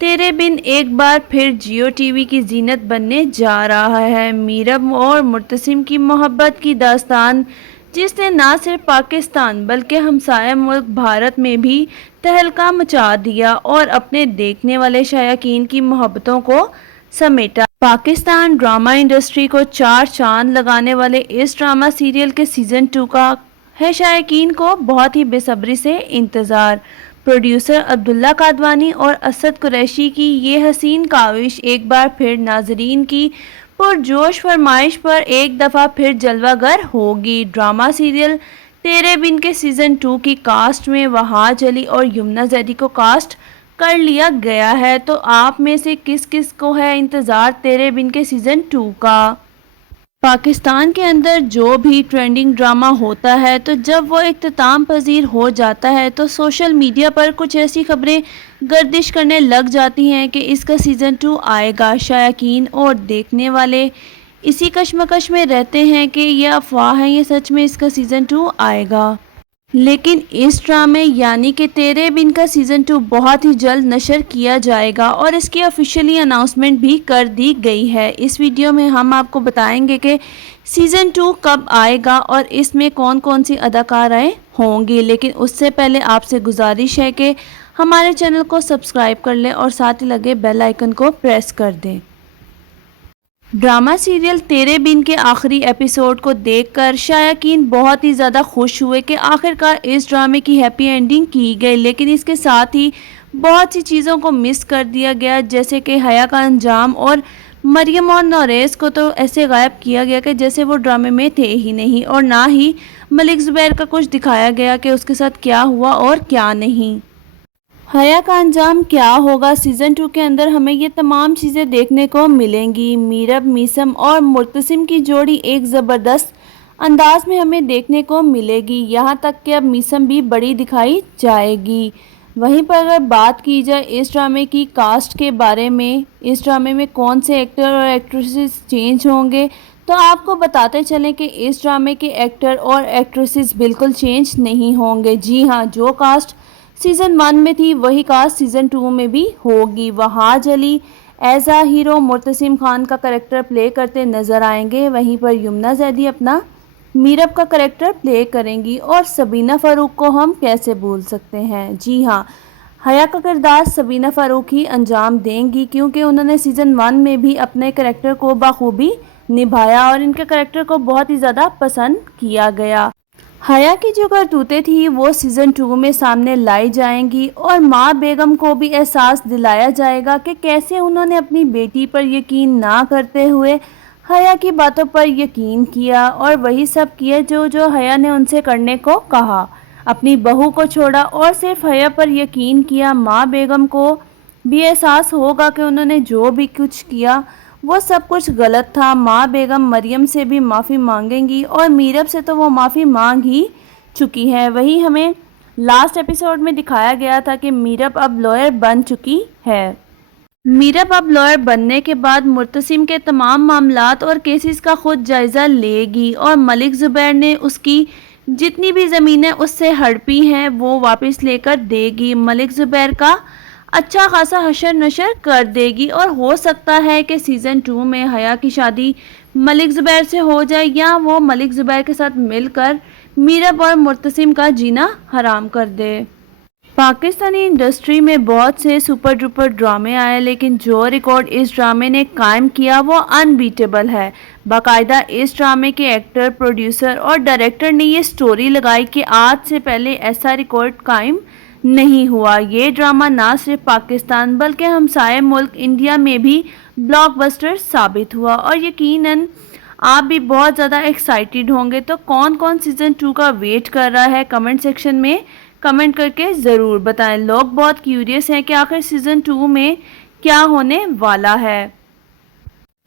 تیرے بن ایک بار پھر جیو ٹی وی کی زینت بننے جا رہا ہے۔ میرب اور مرتسم کی محبت کی داستان، جس نے نہ صرف پاکستان بلکہ ہمسایہ ملک بھارت میں بھی تہلکہ مچا دیا اور اپنے دیکھنے والے شائقین کی محبتوں کو سمیٹا۔ پاکستان ڈرامہ انڈسٹری کو چار چاند لگانے والے اس ڈرامہ سیریل کے سیزن 2 کا ہے شائقین کو بہت ہی بے صبری سے انتظار۔ پروڈیوسر عبداللہ قادوانی اور اسد قریشی کی یہ حسین کاوش ایک بار پھر ناظرین کی پرجوش فرمائش پر ایک دفعہ پھر جلوہ گر ہوگی۔ ڈرامہ سیریل تیرے بن کے سیزن 2 کی کاسٹ میں وہاج علی اور یمنا زیدی کو کاسٹ کر لیا گیا ہے، تو آپ میں سے کس کس کو ہے انتظار تیرے بن کے سیزن 2 کا؟ پاکستان کے اندر جو بھی ٹرینڈنگ ڈرامہ ہوتا ہے تو جب وہ اختتام پذیر ہو جاتا ہے تو سوشل میڈیا پر کچھ ایسی خبریں گردش کرنے لگ جاتی ہیں کہ اس کا سیزن 2 آئے گا۔ شائقین اور دیکھنے والے اسی کشمکش میں رہتے ہیں کہ یہ افواہ ہے یا سچ میں اس کا سیزن 2 آئے گا۔ لیکن اس ڈرامے یعنی کہ تیرے بن کا سیزن 2 بہت ہی جلد نشر کیا جائے گا اور اس کی آفیشیلی اناؤنسمنٹ بھی کر دی گئی ہے۔ اس ویڈیو میں ہم آپ کو بتائیں گے کہ سیزن 2 کب آئے گا اور اس میں کون کون سی اداکارائیں ہوں گی، لیکن اس سے پہلے آپ سے گزارش ہے کہ ہمارے چینل کو سبسکرائب کر لیں اور ساتھ ہی لگے بیل آئیکن کو پریس کر دیں۔ ڈرامہ سیریل تیرے بن کے آخری ایپیسوڈ کو دیکھ کر شائقین بہت ہی زیادہ خوش ہوئے کہ آخرکار اس ڈرامے کی ہیپی اینڈنگ کی گئی، لیکن اس کے ساتھ ہی بہت سی چیزوں کو مس کر دیا گیا، جیسے کہ حیا کا انجام اور مریم اور نوریز کو تو ایسے غائب کیا گیا کہ جیسے وہ ڈرامے میں تھے ہی نہیں، اور نہ ہی ملک زبیر کا کچھ دکھایا گیا کہ اس کے ساتھ کیا ہوا اور کیا نہیں۔ حیا کا انجام کیا ہوگا سیزن 2 کے اندر ہمیں یہ تمام چیزیں دیکھنے کو ملیں گی۔ میرب میثم اور مرتسم کی جوڑی ایک زبردست انداز میں ہمیں دیکھنے کو ملے گی، یہاں تک کہ اب میثم بھی بڑی دکھائی جائے گی۔ وہیں پر اگر بات کی جائے اس ڈرامے کی کاسٹ کے بارے میں، اس ڈرامے میں کون سے ایکٹر اور ایکٹریسز چینج ہوں گے، تو آپ کو بتاتے چلیں کہ اس ڈرامے کے ایکٹر اور ایکٹریسز بالکل چینج نہیں ہوں گے۔ جی ہاں، جو کاسٹ سیزن 1 میں تھی وہی کاسٹ سیزن 2 میں بھی ہوگی۔ وہاج علی ایز اے ہیرو مرتسم خان کا کریکٹر پلے کرتے نظر آئیں گے، وہیں پر یمنا زیدی اپنا میرب کا کریکٹر پلے کریں گی، اور سبینہ فاروق کو ہم کیسے بھول سکتے ہیں۔ جی ہاں، حیا کا کردار سبینہ فاروق ہی انجام دیں گی، کیونکہ انہوں نے سیزن 1 میں بھی اپنے کریکٹر کو بخوبی نبھایا اور ان کے کریکٹر کو بہت ہی زیادہ پسند کیا گیا۔ حیا کی جو کرتوتیں تھیں وہ سیزن 2 میں سامنے لائی جائیں گی، اور ماں بیگم کو بھی احساس دلایا جائے گا کہ کیسے انہوں نے اپنی بیٹی پر یقین نہ کرتے ہوئے حیا کی باتوں پر یقین کیا، اور وہی سب کیا جو حیا نے ان سے کرنے کو کہا۔ اپنی بہو کو چھوڑا اور صرف حیا پر یقین کیا۔ ماں بیگم کو بھی احساس ہوگا کہ انہوں نے جو بھی کچھ کیا وہ سب کچھ غلط تھا۔ ماں بیگم مریم سے بھی معافی مانگیں گی، اور میرب سے تو وہ معافی مانگ ہی چکی ہے۔ وہی ہمیں لاسٹ ایپیسوڈ میں دکھایا گیا تھا کہ میرب اب لائر بن چکی ہے۔ میرب اب لائر بننے کے بعد مرتسم کے تمام معاملات اور کیسز کا خود جائزہ لے گی، اور ملک زبیر نے اس کی جتنی بھی زمینیں اس سے ہڑپی ہیں وہ واپس لے کر دے گی۔ ملک زبیر کا اچھا خاصا حشر نشر کر دے گی، اور ہو سکتا ہے کہ سیزن 2 میں حیا کی شادی ملک زبیر سے ہو جائے، یا وہ ملک زبیر کے ساتھ مل کر میرب اور مرتسم کا جینا حرام کر دے۔ پاکستانی انڈسٹری میں بہت سے سپر ڈوپر ڈرامے آئے، لیکن جو ریکارڈ اس ڈرامے نے قائم کیا وہ انبیٹیبل ہے۔ باقاعدہ اس ڈرامے کے ایکٹر، پروڈیوسر اور ڈائریکٹر نے یہ سٹوری لگائی کہ آج سے پہلے ایسا ریکارڈ قائم نہیں ہوا۔ یہ ڈرامہ نہ صرف پاکستان بلکہ ہمسائے ملک انڈیا میں بھی بلاک بسٹر ثابت ہوا، اور یقیناً آپ بھی بہت زیادہ ایکسائٹیڈ ہوں گے۔ تو کون کون سیزن 2 کا ویٹ کر رہا ہے کمنٹ سیکشن میں کمنٹ کر کے ضرور بتائیں۔ لوگ بہت کیوریس ہیں کہ آخر سیزن 2 میں کیا ہونے والا ہے۔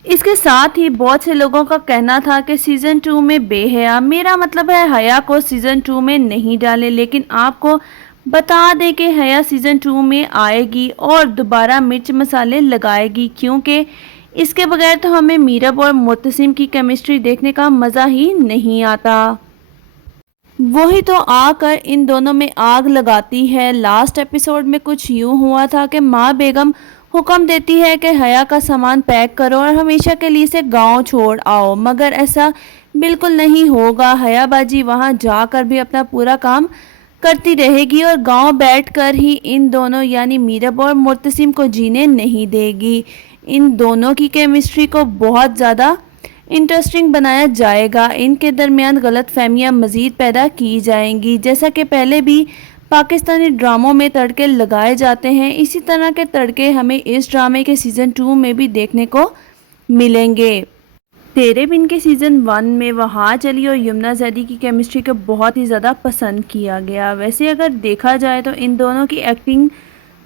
اس کے ساتھ ہی بہت سے لوگوں کا کہنا تھا کہ سیزن 2 میں بے حیا، میرا مطلب ہے حیا کو سیزن 2 میں نہیں ڈالے، لیکن آپ کو بتا دیں کہ حیا سیزن 2 میں آئے گی اور دوبارہ مرچ مسالے لگائے گی، کیونکہ اس کے بغیر تو ہمیں میرب اور مرتسم کی کیمسٹری دیکھنے کا مزہ ہی نہیں آتا۔ وہی تو آ کر ان دونوں میں آگ لگاتی ہے۔ لاسٹ ایپیسوڈ میں کچھ یوں ہوا تھا کہ ماں بیگم حکم دیتی ہے کہ حیا کا سامان پیک کرو اور ہمیشہ کے لیے اسے گاؤں چھوڑ آؤ، مگر ایسا بالکل نہیں ہوگا۔ حیا باجی وہاں جا کر بھی اپنا پورا کام کرتی رہے گی اور گاؤں بیٹھ کر ہی ان دونوں یعنی میرب اور مرتسم کو جینے نہیں دے گی۔ ان دونوں کی کیمسٹری کو بہت زیادہ انٹرسٹنگ بنایا جائے گا، ان کے درمیان غلط فہمیاں مزید پیدا کی جائیں گی۔ جیسا کہ پہلے بھی پاکستانی ڈراموں میں تڑکے لگائے جاتے ہیں، اسی طرح کے تڑکے ہمیں اس ڈرامے کے سیزن 2 میں بھی دیکھنے کو ملیں گے۔ تیرے بن کے سیزن 1 میں وہاج علی اور یمنا زیدی کی کیمسٹری کو بہت ہی زیادہ پسند کیا گیا۔ ویسے اگر دیکھا جائے تو ان دونوں کی ایکٹنگ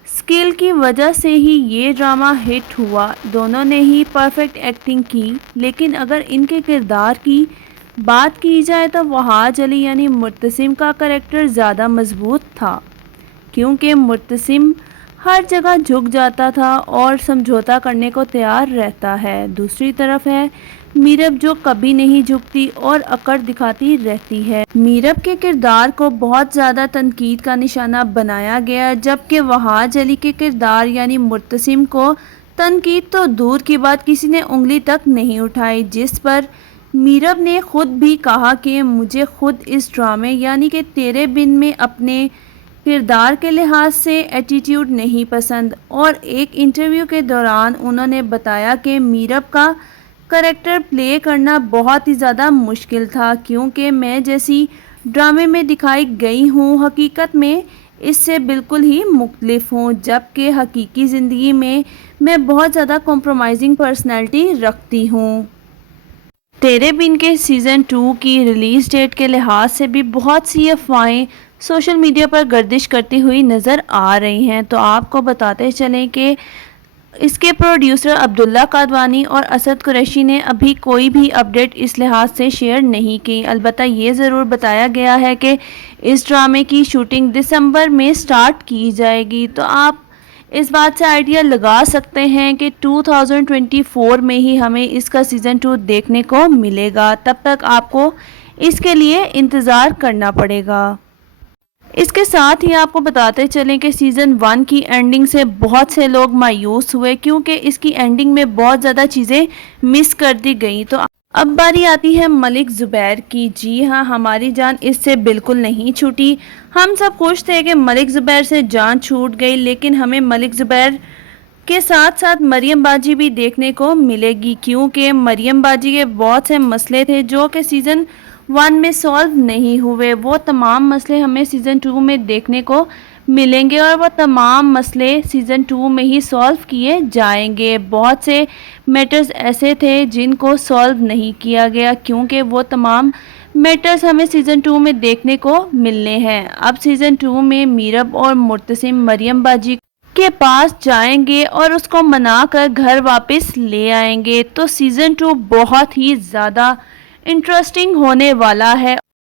سکل کی وجہ سے ہی یہ ڈرامہ ہٹ ہوا، دونوں نے ہی پرفیکٹ ایکٹنگ کی۔ لیکن اگر ان کے کردار کی بات کی جائے تو وہاج علی یعنی مرتسم کا کریکٹر زیادہ مضبوط تھا، کیونکہ مرتسم ہر جگہ جھک جاتا تھا اور سمجھوتا کرنے کو تیار رہتا ہے۔ دوسری طرف ہے میرب جو کبھی نہیں جھکتی اور اکڑ دکھاتی رہتی ہے۔ میرب کے کردار کو بہت زیادہ تنقید کا نشانہ بنایا گیا، جبکہ وہاج علی کے کردار یعنی مرتسم کو تنقید تو دور کی بات کسی نے انگلی تک نہیں اٹھائی، جس پر میرب نے خود بھی کہا کہ مجھے خود اس ڈرامے یعنی کہ تیرے بن میں اپنے کردار کے لحاظ سے ایٹیٹیوڈ نہیں پسند، اور ایک انٹرویو کے دوران انہوں نے بتایا کہ میرب کا کریکٹر پلے کرنا بہت ہی زیادہ مشکل تھا، کیونکہ میں جیسی ڈرامے میں دکھائی گئی ہوں حقیقت میں اس سے بالکل ہی مختلف ہوں، جبکہ حقیقی زندگی میں بہت زیادہ کمپرومائزنگ پرسنالٹی رکھتی ہوں۔ تیرے بن کے سیزن 2 کی ریلیز ڈیٹ کے لحاظ سے بھی بہت سی افواہیں سوشل میڈیا پر گردش کرتی ہوئی نظر آ رہی ہیں، تو آپ کو بتاتے چلیں کہ اس کے پروڈیوسر عبداللہ قادوانی اور اسد قریشی نے ابھی کوئی بھی اپڈیٹ اس لحاظ سے شیئر نہیں کی۔ البتہ یہ ضرور بتایا گیا ہے کہ اس ڈرامے کی شوٹنگ دسمبر میں سٹارٹ کی جائے گی، تو آپ اس بات سے آئیڈیا لگا سکتے ہیں کہ 2024 میں ہی ہمیں اس کا سیزن 2 دیکھنے کو ملے گا۔ تب تک آپ کو اس کے لیے انتظار کرنا پڑے گا۔ اس کے ساتھ ہی آپ کو بتاتے چلیں کہ سیزن 1 کی اینڈنگ سے بہت سے لوگ مایوس ہوئے، کیونکہ اس کی اینڈنگ میں بہت زیادہ چیزیں مس کر دی گئیں۔ تو اب باری آتی ہے ملک زبیر کی۔ جی ہاں، ہماری جان اس سے بالکل نہیں چھوٹی۔ ہم سب خوش تھے کہ ملک زبیر سے جان چھوٹ گئی، لیکن ہمیں ملک زبیر کے ساتھ ساتھ مریم باجی بھی دیکھنے کو ملے گی، کیونکہ مریم باجی کے بہت سے مسئلے تھے جو کہ سیزن 1 میں سالو نہیں ہوئے۔ وہ تمام مسئلے ہمیں سیزن 2 میں دیکھنے کو ملیں گے، اور وہ تمام مسئلے سیزن 2 میں ہی سالو کیے جائیں گے۔ بہت سے میٹرز ایسے تھے جن کو سالو نہیں کیا گیا، کیونکہ وہ تمام میٹرز ہمیں سیزن 2 میں دیکھنے کو ملنے ہیں۔ اب سیزن 2 میں میرب اور مرتسم مریم باجی کے پاس جائیں گے اور اس کو منا کر گھر واپس لے آئیں گے، تو سیزن 2 بہت ہی زیادہ انٹرسٹنگ ہونے والا ہے۔